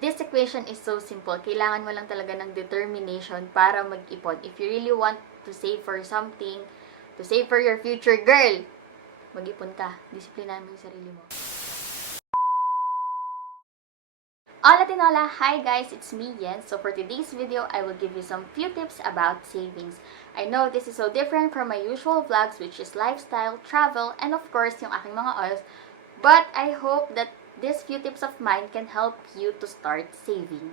This equation is so simple. Kailangan mo lang talaga ng determination para mag-ipon. If you really want to save for something, to save for your future, girl, mag-ipon ka. Disiplinahan mo yung sarili mo. Hola tinola! Hi guys, it's me, Yen. So for today's video, I will give you some few tips about savings. I know this is so different from my usual vlogs, which is lifestyle, travel, and of course, yung aking mga oils. But I hope that these few tips of mine can help you to start saving.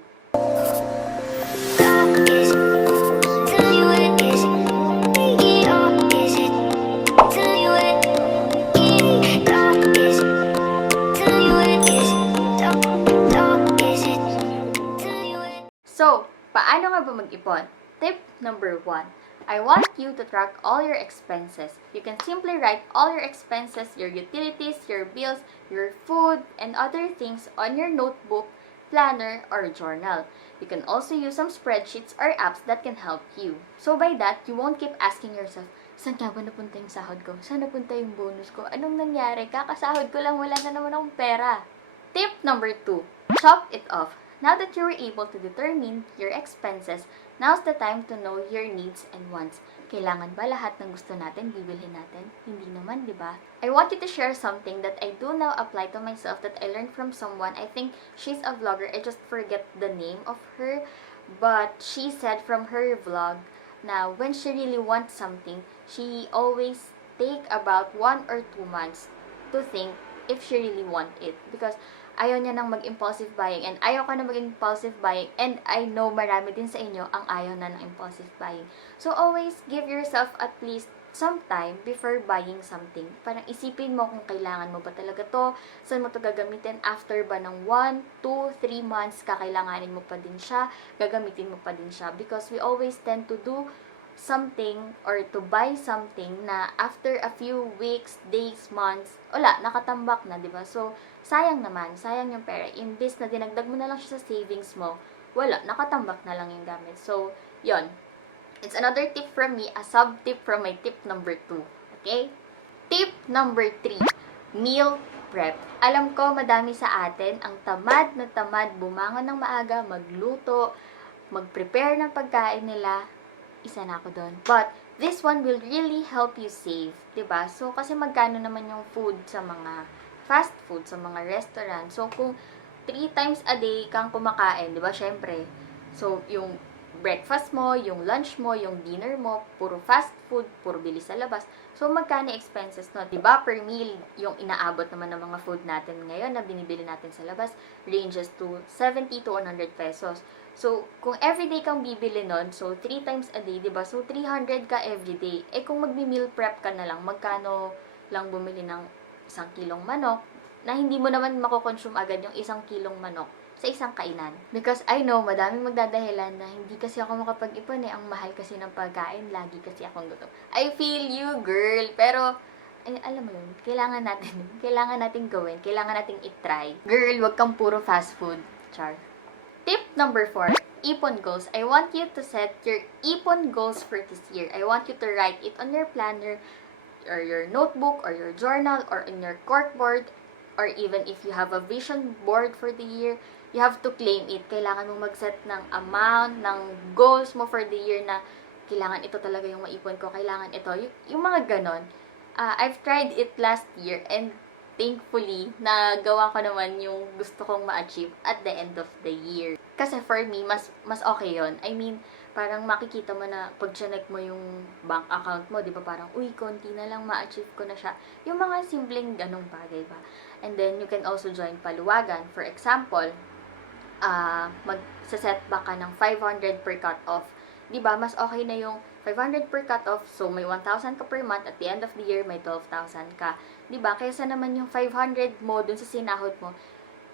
So, paano nga ba mag-ipon? Tip number 1. I want you to track all your expenses. You can simply write all your expenses, your utilities, your bills, your food, and other things on your notebook, planner, or journal. You can also use some spreadsheets or apps that can help you. So by that, you won't keep asking yourself, saan nga ba napunta yung sahod ko? Saan napunta yung bonus ko? Anong nangyari? Kakasahod ko lang, wala na naman akong pera. Tip number 2. Chop it off. Now that you were able to determine your expenses, now's the time to know your needs and wants. Kailangan ba lahat ng gusto natin, bibilhin natin? Hindi naman, di ba? I want you to share something that I do now apply to myself that I learned from someone. I think she's a vlogger. I just forget the name of her. But she said from her vlog na when she really wants something, she always take about 1 or 2 months to think if she really want it. Because ayaw niya nang mag-impulsive buying and ayaw ka na mag-impulsive buying and I know marami din sa inyo ang ayaw na ng impulsive buying. So always give yourself at least some time before buying something. Parang isipin mo kung kailangan mo ba talaga to, saan mo to gagamitin, after ba ng 1, 2, 3 months, kakailanganin mo pa din siya, gagamitin mo pa din siya. Because we always tend to do something or to buy something na after a few weeks, days, months, wala, nakatambak na, di ba? So, sayang naman, sayang yung pera. Imbis na dinagdag mo na lang siya sa savings mo, wala, nakatambak na lang yung gamit. So, yon. It's another tip from me, a sub-tip from my tip number 2. Okay? Tip number 3, meal prep. Alam ko, madami sa atin ang tamad na tamad bumangon ng maaga, magluto, mag-prepare ng pagkain nila. Isa na ako doon. But, this one will really help you save. Diba? So, kasi magkano naman yung food sa mga fast food, sa mga restaurant. So, kung 3 times a day kang kumakain, diba? Syempre. So, yung breakfast mo, yung lunch mo, yung dinner mo, puro fast food, puro bili sa labas. So, magkano expenses no? Diba? Per meal, yung inaabot naman ng mga food natin ngayon na binibili natin sa labas, ranges to 70 to 100 pesos. So, kung everyday kang bibili nun, so 3 times a day, diba? So, 300 ka everyday. Eh, kung magbi-meal prep ka na lang, magkano lang bumili ng 1 kilong manok, na hindi mo naman makukonsume agad yung 1 kilong manok sa isang kainan. Because I know, madaming magdadahilan na hindi kasi ako makapag-ipon eh. Ang mahal kasi ng pagkain, lagi kasi akong gutom. I feel you, girl. Pero, ay, alam mo yun, kailangan natin gawin, kailangan natin itry. Girl, wag kang puro fast food. Char. Tip number 4, ipon goals. I want you to set your ipon goals for this year. I want you to write it on your planner, or your notebook, or your journal, or in your corkboard, or even if you have a vision board for the year, you have to claim it. Kailangan mong mag-set ng amount, ng goals mo for the year na kailangan ito talaga yung maipon ko, kailangan ito. Yung mga ganon. I've tried it last year and thankfully, nagawa ko naman yung gusto kong ma-achieve at the end of the year. Kasi for me, mas okay yon. I mean, parang makikita mo na pag chinek mo yung bank account mo, di ba parang, uy, konti na lang ma-achieve ko na siya. Yung mga simpleng ganong bagay ba. And then, you can also join paluwagan. For example, mag-set ba ka ng 500 per cut-off. Di ba, mas okay na yung 500 per cut-off, so may 1,000 ka per month, at the end of the year, may 12,000 ka. Diba? Kaysa naman yung 500 mo dun sa sinahod mo,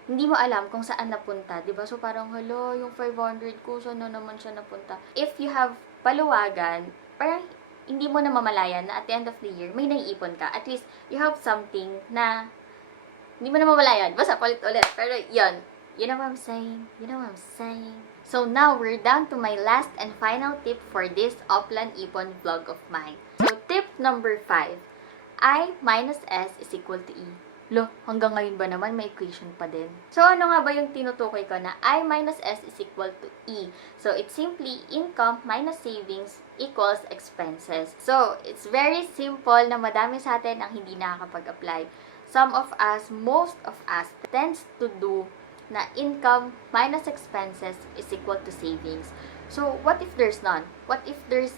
hindi mo alam kung saan napunta. Diba? So, parang, hala, yung 500 ko, saan na naman siya napunta? If you have paluwagan, parang hindi mo na mamalayan na at the end of the year, may naiipon ka. At least, you have something na hindi mo na mamalayan. Basta, ulit. Pero, yun. You know what I'm saying? You know what I'm saying? So now, we're down to my last and final tip for this OPLAN IPON vlog of mine. So tip number 5. I minus S is equal to E. Lo, hanggang ngayon ba naman may equation pa din? So, ano nga ba yung tinutukoy ko na I minus S is equal to E? So, it's simply income minus savings equals expenses. So, it's very simple na madami sa atin ang hindi nakakapag-apply. Some of us, most of us, tends to do na income minus expenses is equal to savings. So, what if there's none? What if there's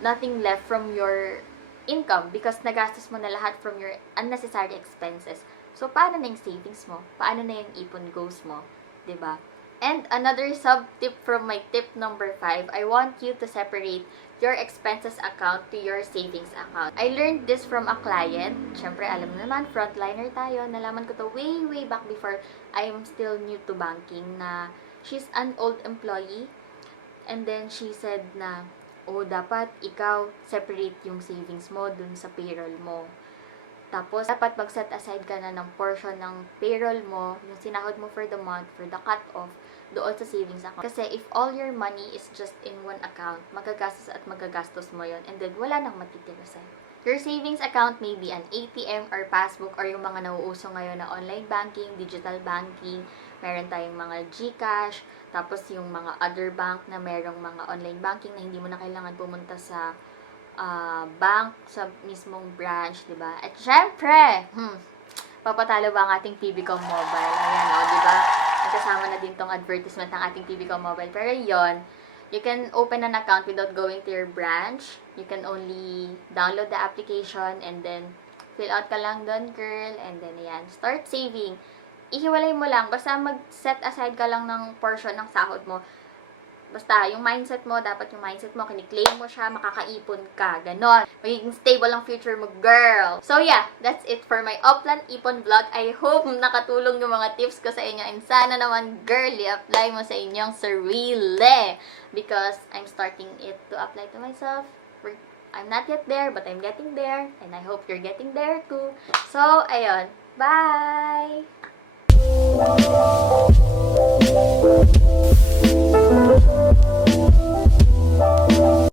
nothing left from your income because nagastos mo na lahat from your unnecessary expenses? So, paano na yung savings mo? Paano na yung ipon goals mo? 'Di ba? And another sub-tip from my tip number 5, I want you to separate your expenses account to your savings account. I learned this from a client. Siyempre, alam mo naman, frontliner tayo. Nalaman ko to way back before I am still new to banking na she's an old employee. And then, she said na, dapat ikaw separate yung savings mo dun sa payroll mo. Tapos, dapat mag-set aside ka na ng portion ng payroll mo, yung sinahod mo for the month, for the cut-off, doon sa savings account. Kasi if all your money is just in one account, magagastos at magagastos mo yon, and then wala nang matitira sa'yo. Your savings account may be an ATM or passbook or yung mga nauuso ngayon na online banking, digital banking, meron tayong mga GCash, tapos yung mga other bank na merong mga online banking na hindi mo na kailangan pumunta sa bank, sa mismong branch, diba? At syempre, papatalo ba ang ating PBCom Mobile? Ayan, diba? Kasama na din tong advertisement ng ating PBCom Mobile. Pero yon, you can open an account without going to your branch. You can only download the application and then fill out ka lang doon, girl. And then, ayan, start saving. Ihiwalay mo lang. Basta mag-set aside ka lang ng portion ng sahod mo. Basta, yung mindset mo, dapat yung mindset mo, kiniklaim mo siya, makakaipon ka. Ganon. Magiging stable ang future mo, girl. So, yeah, that's it for my OPLAN IPON vlog. I hope nakatulong yung mga tips ko sa inyo. And sana naman, girl, i-apply mo sa inyong sarili. Because I'm starting it to apply to myself. I'm not yet there, but I'm getting there. And I hope you're getting there too. So, ayun. Bye!